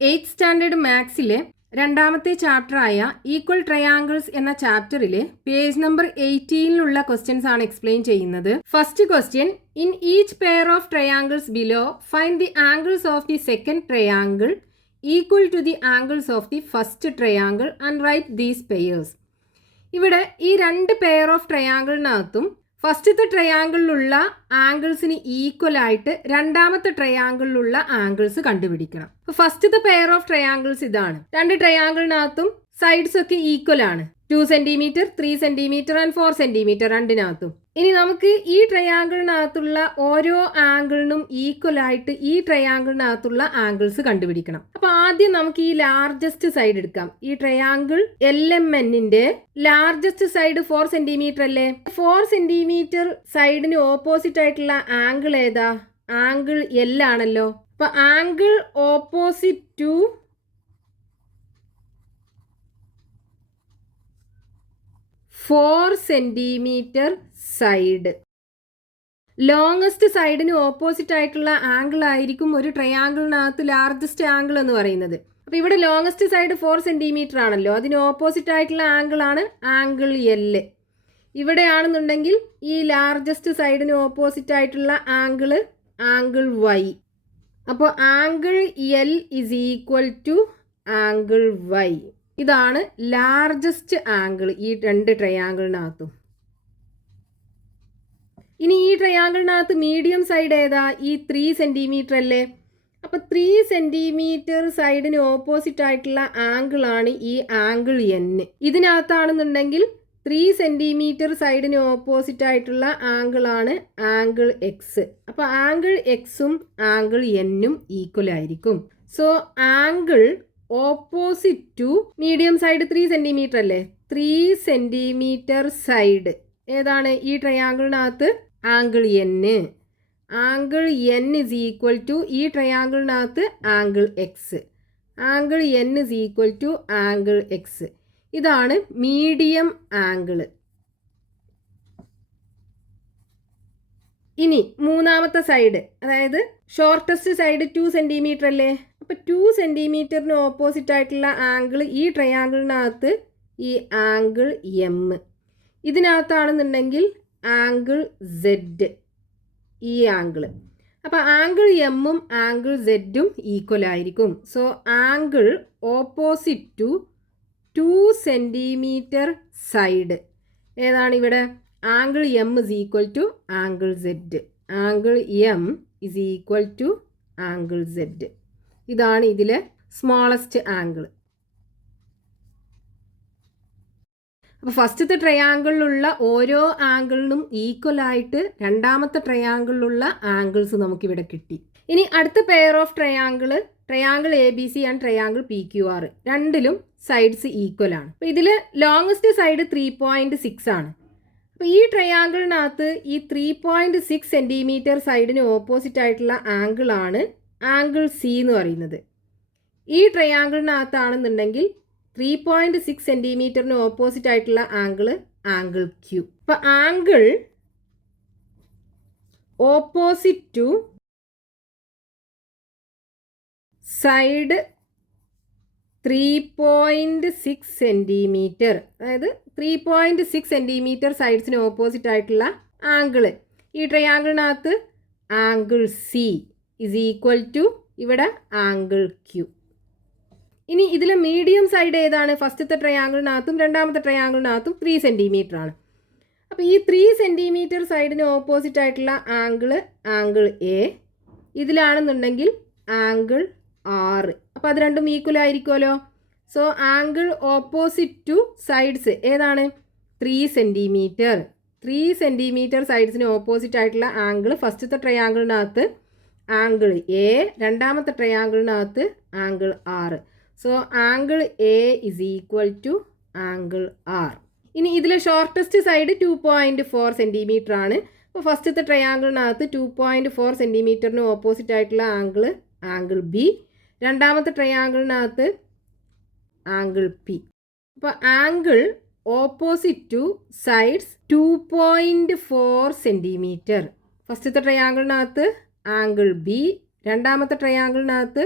8th standard മാത്സിലെ രണ്ടാമത്തെ ചാപ്റ്ററായ equal triangles എന്ന ചാപ്റ്ററിലെ പേജ് നമ്പർ 18ലുള്ള ക്വസ്റ്റ്യൻസ് ആണ് എക്സ്പ്ലെയിൻ ചെയ്യുന്നത്. First question, in each pair of triangles below find the angles of the second triangle equal to the angles of the first triangle and write these pairs. ഇവിടെ ഈ രണ്ട് pair of ട്രയാങ്കിളിനകത്തും ഫസ്റ്റത്തെ ട്രയാങ്കിളിലുള്ള ആംഗിൾസിന് equal ആയിട്ട് രണ്ടാമത്തെ ട്രയാങ്കിളിലുള്ള angles കണ്ടുപിടിക്കണം. അപ്പോൾ ഫസ്റ്റത്തെ പെയർ ഓഫ് ട്രയാങ്കിൾസ് ഇതാണ്. രണ്ട് ട്രയാങ്കിളിനകത്തും സൈഡ്സ് ഒക്കെ ഈക്വൽ ആണ്. 2 സെന്റിമീറ്റർ, 3 സെന്റിമീറ്റർ ആൻഡ് 4 സെന്റിമീറ്റർ രണ്ടിനകത്തും. ഇനി നമുക്ക് ഈ ട്രയാങ്കിളിനകത്തുള്ള ഓരോ ആംഗിളിനും ഈക്വൽ ആയിട്ട് ഈ ട്രയാങ്കിളിനകത്തുള്ള ആംഗിൾസ് കണ്ടുപിടിക്കണം. അപ്പൊ ആദ്യം നമുക്ക് ഈ ലാർജസ്റ്റ് സൈഡ് എടുക്കാം. ഈ ട്രയാങ്കിൾ LMNന്റെ ലാർജസ്റ്റ് സൈഡ് 4 സെന്റിമീറ്റർ അല്ലേ? 4 സെന്റിമീറ്റർ സൈഡിന് ഓപ്പോസിറ്റ് ആയിട്ടുള്ള ആംഗിൾ ഏതാ? ആംഗിൾ L ആണല്ലോ. അപ്പൊ angle opposite to 4 centimetre side, longest സൈഡിന് ഓപ്പോസിറ്റ് ആയിട്ടുള്ള ആംഗിൾ ആയിരിക്കും ഒരു ട്രയാങ്കിളിനകത്ത് ലാർജസ്റ്റ് ആംഗിൾ എന്ന് പറയുന്നത്. അപ്പൊ ഇവിടെ ലോങ്ങസ്റ്റ് സൈഡ് 4 സെന്റിമീറ്റർ ആണല്ലോ, അതിന് ഓപ്പോസിറ്റ് ആയിട്ടുള്ള ആംഗിൾ ആണ് ആംഗിൾ L. ഇവിടെയാണെന്നുണ്ടെങ്കിൽ ഈ ലാർജസ്റ്റ് സൈഡിന് ഓപ്പോസിറ്റ് ആയിട്ടുള്ള ആംഗിൾ Y. അപ്പോൾ angle L is equal to angle Y. ഇതാണ് ലാർജസ്റ്റ് ആംഗിൾ ഈ രണ്ട് ട്രയാങ്കിളിനകത്തും. ഇനി ഈ ട്രയാങ്കിളിനകത്ത് മീഡിയം സൈഡ് ഏതാ? ഈ 3 സെന്റിമീറ്റർ അല്ലേ? അപ്പോൾ 3 സെന്റിമീറ്റർ സൈഡിന് ഓപ്പോസിറ്റ് ആയിട്ടുള്ള ആംഗിൾ ആണ് ഈ ആംഗിൾ N. ഇതിനകത്താണെന്നുണ്ടെങ്കിൽ 3 സെന്റിമീറ്റർ സൈഡിന് ഓപ്പോസിറ്റ് ആയിട്ടുള്ള ആംഗിൾ ആണ് ആംഗിൾ X. അപ്പോൾ ആംഗിൾ Xും ആംഗിൾ Nഉം ഈക്വൽ ആയിരിക്കും. So angle opposite to medium side 3 centimetre അല്ലേ? 3 സെന്റിമീറ്റർ സൈഡ് ഏതാണ് ഈ ട്രയാങ്കിളിനകത്ത്? Angle N. Angle N is equal to ഈ ട്രയാങ്കിളിനകത്ത് angle X. Angle N is equal to angle X. ഇതാണ് മീഡിയം ആംഗിൾ. ഇനി മൂന്നാമത്തെ സൈഡ്, അതായത് ഷോർട്ടസ്റ്റ് സൈഡ് 2 സെന്റിമീറ്റർ അല്ലേ? അപ്പോൾ 2 സെന്റിമീറ്ററിന് ഓപ്പോസിറ്റ് ആയിട്ടുള്ള ആംഗിൾ ഈ ട്രയാങ്കിളിനകത്ത് ഈ ആംഗിൾ M. ഇതിനകത്താണെന്നുണ്ടെങ്കിൽ ആംഗിൾ Z, ഈ ആംഗിൾ. അപ്പോൾ ആംഗിൾ Mഉം ആംഗിൾ Zഉം ഈക്വൽ ആയിരിക്കും. So angle opposite to 2 centimetre side ഏതാണ് ഇവിടെ? Angle M is equal to angle Z. Angle M is equal to angle Z. ഇതാണ് ഇതിലെ സ്മോളസ്റ്റ് ആംഗിൾ. അപ്പോൾ ഫസ്റ്റത്തെ ട്രയാങ്കിളിലുള്ള ഓരോ ആംഗിളിനും ഈക്വൽ ആയിട്ട് രണ്ടാമത്തെ ട്രയാങ്കിളിലുള്ള ആംഗിൾസ് നമുക്കിവിടെ കിട്ടി. ഇനി അടുത്ത pair of triangle ABC and triangle PQR. രണ്ടിലും സൈഡ്സ് ഈക്വൽ ആണ്. അപ്പോൾ ഇതിൽ ലോങ്ങസ്റ്റ് സൈഡ് 3.6 ആണ്. അപ്പോൾ ഈ ട്രയാങ്കിളിനകത്ത് ഈ 3.6 സെന്റിമീറ്റർ സൈഡിന് ഓപ്പോസിറ്റ് ആയിട്ടുള്ള ആംഗിൾ ആണ് ആംഗിൾ C എന്ന് പറയുന്നത്. ഈ ട്രയാങ്കിളിനകത്താണെന്നുണ്ടെങ്കിൽ 3.6 സെന്റിമീറ്ററിന് ഓപ്പോസിറ്റ് ആയിട്ടുള്ള ആംഗിൾ Q. അപ്പോൾ angle opposite to side 3.6 centimetre, അതായത് 3.6 സെന്റിമീറ്റർ സൈഡ്സിന് ഓപ്പോസിറ്റ് ആയിട്ടുള്ള ആംഗിൾ ഈ ട്രയാങ്കിളിനകത്ത് angle C is equal to ഇവിടെ ആംഗിൾ Q. ഇനി ഇതിലെ മീഡിയം സൈഡ് ഏതാണ്? ഫസ്റ്റത്തെ ട്രയാങ്കിളിനകത്തും രണ്ടാമത്തെ ട്രയാങ്കിളിനകത്തും 3 സെന്റിമീറ്റർ ആണ്. അപ്പോൾ ഈ 3 സെന്റിമീറ്റർ സൈഡിന് ഓപ്പോസിറ്റ് ആയിട്ടുള്ള ആംഗിൾ A. ഇതിലാണെന്നുണ്ടെങ്കിൽ ആംഗിൾ R. അപ്പോൾ അത് രണ്ടും ഈക്വൽ ആയിരിക്കുമല്ലോ. So angle opposite to sides ഏതാണ്? 3 സെന്റിമീറ്റർ. 3 സെന്റിമീറ്റർ സൈഡ്സിന് ഓപ്പോസിറ്റ് ആയിട്ടുള്ള ആംഗിൾ ഫസ്റ്റത്തെ ട്രയാങ്കിളിനകത്ത് ആംഗിൾ A, രണ്ടാമത്തെ ട്രയാങ്കിളിനകത്ത് angle R. So angle A is equal to angle R. ഇനി ഇതിലെ ഷോർട്ടസ്റ്റ് സൈഡ് 2.4 സെന്റിമീറ്റർ ആണ്. അപ്പോൾ ഫസ്റ്റത്തെ ട്രയാങ്കിളിനകത്ത് 2.4 സെന്റിമീറ്ററിന് ഓപ്പോസിറ്റ് ആയിട്ടുള്ള ആംഗിൾ B, രണ്ടാമത്തെ ട്രയാങ്കിളിനകത്ത് ആംഗിൾ P. അപ്പോൾ angle opposite to sides 2.4 centimetre. ഫസ്റ്റത്തെ ട്രയാങ്കിളിനകത്ത് ആംഗിൾ B, രണ്ടാമത്തെ ട്രയാങ്കിളിനകത്ത്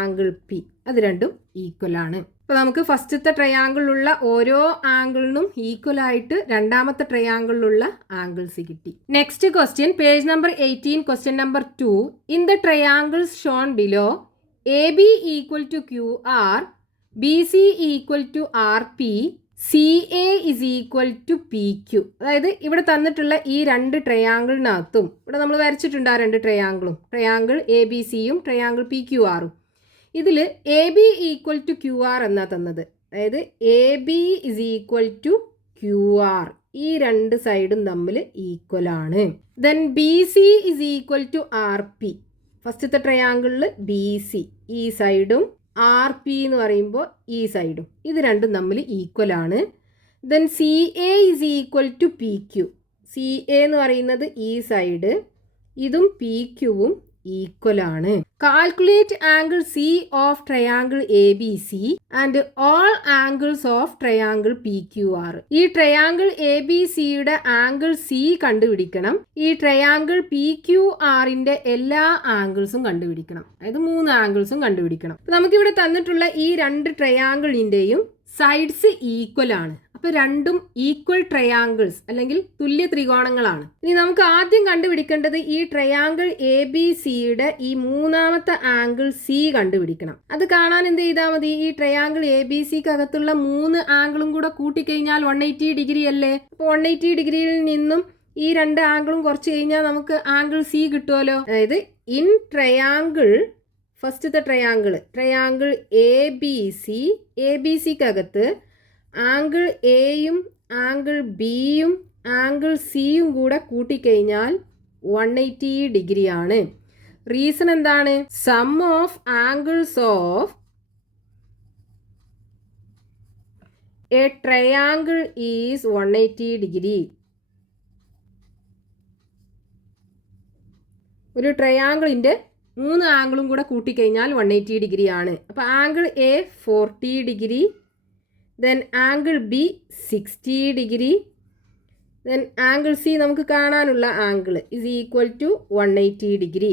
ആംഗിൾ പി, അത് രണ്ടും ഈക്വൽ ആണ്. അപ്പോൾ നമുക്ക് ഫസ്റ്റത്തെ ട്രയാങ്കിളിലുള്ള ഓരോ ആംഗിളിനും ഈക്വൽ ആയിട്ട് രണ്ടാമത്തെ ട്രയാങ്കിളിലുള്ള ആംഗിൾസ് കിട്ടി. Next question, page number 18, question number 2. In the triangles shown below, A B equal to Q R, B C equal to R P, C A is equal to P Q. അതായത് ഇവിടെ തന്നിട്ടുള്ള ഈ രണ്ട് ട്രയാങ്കിളിനകത്തും ഇവിടെ നമ്മൾ വരച്ചിട്ടുണ്ട് ആ രണ്ട് ട്രയാങ്കിളും, ട്രയാങ്കിൾ എ ബി സിയും ട്രയാങ്കിൾ പി ക്യു ആറും. ഇതിൽ A B equal to Q R എന്നാ തന്നത്. അതായത് A B is equal to Q R, ഈ രണ്ട് സൈഡും തമ്മിൽ ഈക്വൽ ആണ്. Then B C is equal to R P. ഫസ്റ്റത്തെ ട്രയാങ്കിളിൽ ബി സി ഈ സൈഡും ആർ പി എന്ന് പറയുമ്പോൾ ഈ സൈഡും, ഇത് രണ്ടും തമ്മിൽ ഈക്വൽ ആണ്. Then C A is equal to P Q. C A എന്ന് പറയുന്നത് ഈ സൈഡ്, ഇതും പി ക്യുവും ഈക്വൽ ആണ്. Calculate angle C of triangle A B C and all angles of triangle P Q R. ഈ ട്രയാങ്കിൾ എ ബി സിയുടെ angle C കണ്ടുപിടിക്കണം, ഈ ട്രയാങ്കിൾ പി ക്യു ആറിന്റെ എല്ലാ ആംഗിൾസും കണ്ടുപിടിക്കണം, അതായത് 3 ആംഗിൾസും കണ്ടുപിടിക്കണം. നമുക്കിവിടെ തന്നിട്ടുള്ള ഈ രണ്ട് ട്രയാങ്കിളിന്റെയും സൈഡ്സ് ഈക്വൽ ആണ്. അപ്പോൾ രണ്ടും ഈക്വൽ ട്രയാങ്കിൾസ് അല്ലെങ്കിൽ തുല്യ ത്രികോണങ്ങളാണ്. ഇനി നമുക്ക് ആദ്യം കണ്ടുപിടിക്കേണ്ടത് ഈ ട്രയാങ്കിൾ എ ബി സിയുടെ ഈ മൂന്നാമത്തെ ആംഗിൾ സി കണ്ടുപിടിക്കണം. അത് കാണാൻ എന്ത് ചെയ്താൽ മതി, ഈ ട്രയാങ്കിൾ എ ബി സിക്ക് അകത്തുള്ള 3 ആംഗിളും കൂടെ കൂട്ടിക്കഴിഞ്ഞാൽ 180 ഡിഗ്രി അല്ലേ. അപ്പോൾ 180 ഡിഗ്രിയിൽ നിന്നും ഈ രണ്ട് ആംഗിളും കുറച്ച് കഴിഞ്ഞാൽ നമുക്ക് ആംഗിൾ സി കിട്ടുമല്ലോ. അതായത് ഇൻ ട്രയാങ്കിൾ, ഫസ്റ്റത്തെ ട്രയാങ്കിൾ എ ബി സിക്കകത്ത് ആംഗിൾ എയും ആംഗിൾ ബിയും ആംഗിൾ സിയും കൂടെ കൂട്ടിക്കഴിഞ്ഞാൽ 180 ഡിഗ്രി ആണ്. റീസൺ എന്താണ്? Sum of angles of a triangle is 180 degree. ഒരു ട്രയാങ്കിളിൻ്റെ 3 ആംഗിളും കൂടെ കൂട്ടിക്കഴിഞ്ഞാൽ 180 ഡിഗ്രി ആണ്. അപ്പോൾ angle A 40 degree, then angle B 60 degree, then angle C നമുക്ക് കാണാനുള്ള angle is equal to 180 degree.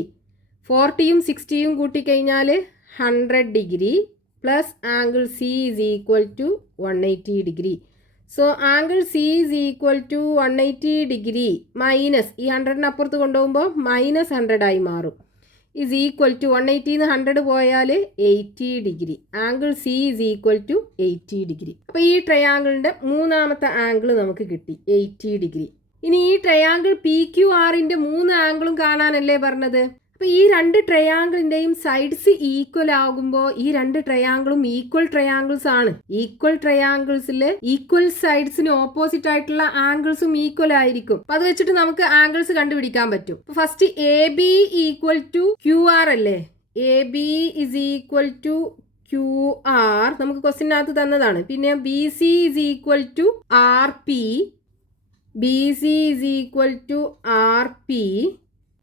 40യും 60യും കൂട്ടിക്കഴിഞ്ഞാൽ 100 degree plus angle C is equal to 180 degree. So angle C is equal to 180 degree minus ഈ 100ന് അപ്പുറത്ത് കൊണ്ടുപോകുമ്പോൾ -100 ആയി മാറും. is equal to 180 100 പോയാൽ 80 degree. Angle C is equal to 80 degree. അപ്പോൾ ഈ ട്രയാങ്കിളിൻ്റെ മൂന്നാമത്തെ ആംഗിൾ നമുക്ക് കിട്ടി 80 ഡിഗ്രി. ഇനി ഈ ട്രയാങ്കിൾ പി ക്യു ആറിൻ്റെ 3 ആംഗിളും കാണാനല്ലേ പറഞ്ഞത്. അപ്പോൾ ഈ രണ്ട് ട്രയാങ്കിളിൻ്റെയും സൈഡ്സ് ഈക്വൽ ആകുമ്പോൾ ഈ രണ്ട് ട്രയാങ്കിളും ഈക്വൽ ട്രയാങ്കിൾസ് ആണ്. ഈക്വൽ ട്രയാങ്കിൾസിൽ ഈക്വൽ സൈഡ്സിന് ഓപ്പോസിറ്റ് ആയിട്ടുള്ള ആംഗിൾസും ഈക്വൽ ആയിരിക്കും. അപ്പോൾ അത് വെച്ചിട്ട് നമുക്ക് ആംഗിൾസ് കണ്ടുപിടിക്കാൻ പറ്റും. അപ്പോൾ first A B equal to Q R അല്ലേ. A B is equal to Q R നമുക്ക് ക്വസ്റ്റ്യനകത്ത് തന്നതാണ്. പിന്നെ B C is equal to R P, B C is equal to R P.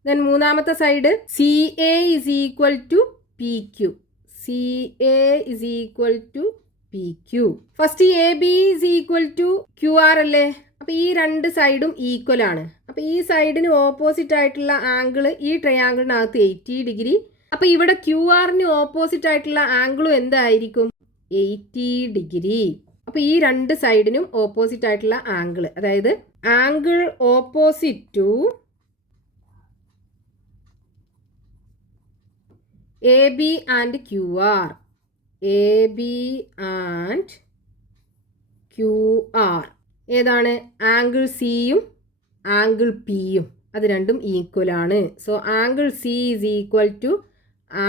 Then മൂന്നാമത്തെ side C A is equal to P Q. C A is equal to P Q. First A B is equal to Q R അല്ലേ. അപ്പോൾ ഈ രണ്ട് സൈഡും equal ആണ്. അപ്പോൾ ഈ സൈഡിന് opposite ആയിട്ടുള്ള ആംഗിൾ ഈ ട്രയാങ്കിളിനകത്ത് 80 ഡിഗ്രി. അപ്പോൾ ഇവിടെ ക്യു ആറിന് ഓപ്പോസിറ്റ് ആയിട്ടുള്ള ആംഗിളും എന്തായിരിക്കും? 80 ഡിഗ്രി. അപ്പോൾ ഈ രണ്ട് സൈഡിനും ഓപ്പോസിറ്റ് ആയിട്ടുള്ള ആംഗിൾ, അതായത് angle opposite to A B and Q R, A B and Q R ഏതാണ്? ആംഗിൾ സിയും ആംഗിൾ പിയും, അത് രണ്ടും ഈക്വൽ ആണ്. So angle C is equal to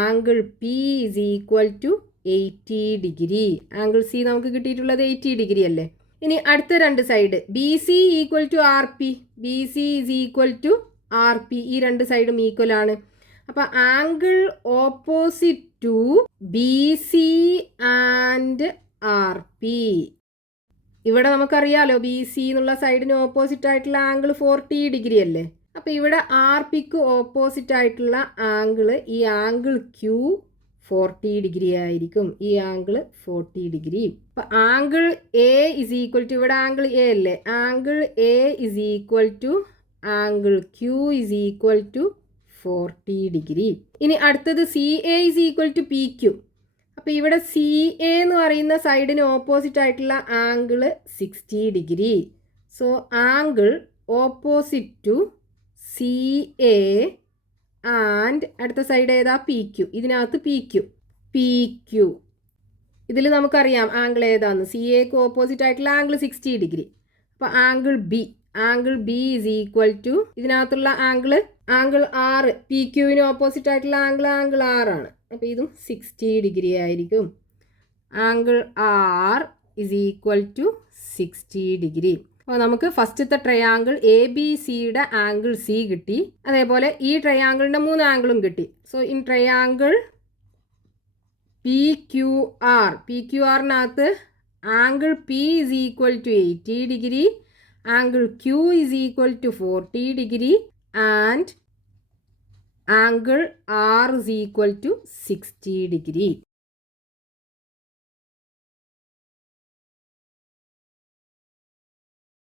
angle P is equal to 80 degree. Angle C നമുക്ക് കിട്ടിയിട്ടുള്ളത് 80 degree അല്ലേ. ഇനി അടുത്ത രണ്ട് side B C equal to R P, B C is equal to R P, ഈ രണ്ട് സൈഡും ഈക്വൽ ആണ്. അപ്പോൾ angle opposite to B C and R P, ഇവിടെ നമുക്കറിയാലോ ബി സി എന്നുള്ള സൈഡിന് ഓപ്പോസിറ്റ് ആയിട്ടുള്ള ആംഗിൾ 40 ഡിഗ്രി അല്ലേ. അപ്പോൾ ഇവിടെ ആർ പിക്ക് ഓപ്പോസിറ്റ് ആയിട്ടുള്ള ആംഗിൾ ഈ ആംഗിൾ ക്യൂ 40 ഡിഗ്രി ആയിരിക്കും. ഈ ആംഗിൾ 40 ഡിഗ്രി. അപ്പോൾ angle A is equal to, ഇവിടെ ആംഗിൾ എ അല്ലേ, angle A is equal to angle Q is equal to 40 degree. ഇനി അടുത്തത് CA is equal to PQ. അപ്പോൾ ഇവിടെ CA എന്ന് പറയുന്ന സൈഡിന് ഓപ്പോസിറ്റ് ആയിട്ടുള്ള angle 60 degree. So angle opposite to CA and അടുത്ത സൈഡ് ഏതാ? PQ. ഇതിനകത്ത് PQ. ഇതിൽ നമുക്കറിയാം ആംഗിൾ ഏതാന്ന്. CAക്ക് ഓപ്പോസിറ്റ് ആയിട്ടുള്ള ആംഗിൾ 60 ഡിഗ്രി. അപ്പോൾ angle B is equal to ഇതിനകത്തുള്ള ആംഗിൾ 6. PQവിന് ഓപ്പോസിറ്റ് ആയിട്ടുള്ള ആംഗിൾ 6 ആണ്. അപ്പോൾ ഇതും 60 ഡിഗ്രി ആയിരിക്കും. Angle R is equal to 60 degree. അപ്പോൾ നമുക്ക് ഫസ്റ്റത്തെ ട്രയാങ്കിൾ ABCയുടെ ആംഗിൾ C കിട്ടി. അതേപോലെ ഈ ട്രയാങ്കിളിൻ്റെ 3 ആംഗിളും കിട്ടി. സോ ഇൻ ട്രയാങ്കിൾ PQRനകത്ത് angle P is equal to 80 degree, angle Q is equal to 40 degree and angle R is equal to 60 degree.